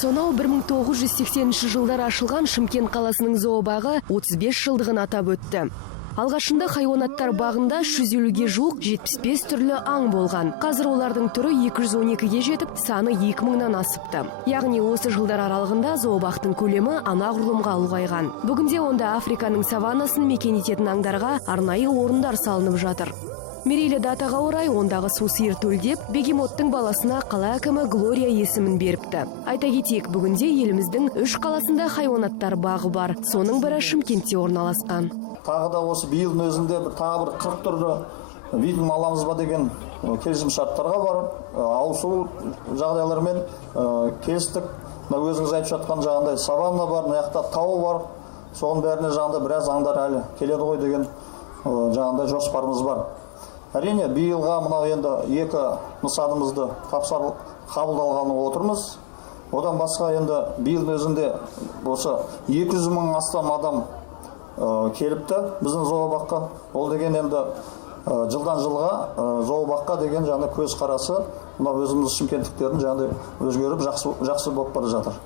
Сонау 1980 жылдар ашылған Шымкент қаласының зообағы 35 жылдығын атап өтті. Алғашында хайуанаттар бағында 150-ге жуық 75 түрлі аң болған. Қазір олардың түрі 212-ге жетіп, саны 2000-нан асыпты. Яғни осы жылдар аралығында зообақтың көлемі анағұрлымға ұлғайған. Бүгінде онда Африканың саваннасын мекен ететін аңдарға арнайы орындар салынып жатыр. Мерейлі датаға орай ондағы су сиыр төлдеп, бегемоттың баласына қала әкімі Глория есімін беріпті. Айта кетейік, бүгінде еліміздің 3 қаласында хайуанаттар бағы бар. Соның бірі Шымкентте орналасқан. Тағы да осы биылдың өзінде тағы бір 40 түрлі видін аламыз ба деген келісім шарттарға барып, ауысу жағдайларымен келістік. Өзіңіз айтып жатқан жағындай саванна бар, мына тау бар. Соның бәріне жағында біраз аңдар әлі келеді ғой деген жағында жоспарымыз бар. Әрине, биылға мынау енді 2 нысанымызды қабылдалғаны отырмыз. Одан басқа енді биылдың өзінде осы 200 мың астам адам келіпті біздің зообаққа. Ол деген енді жылдан жылға зообаққа деген көз қарасы мынау өзіміз шымкенттіктердің өзгеріп жақсы болып бара жатыр.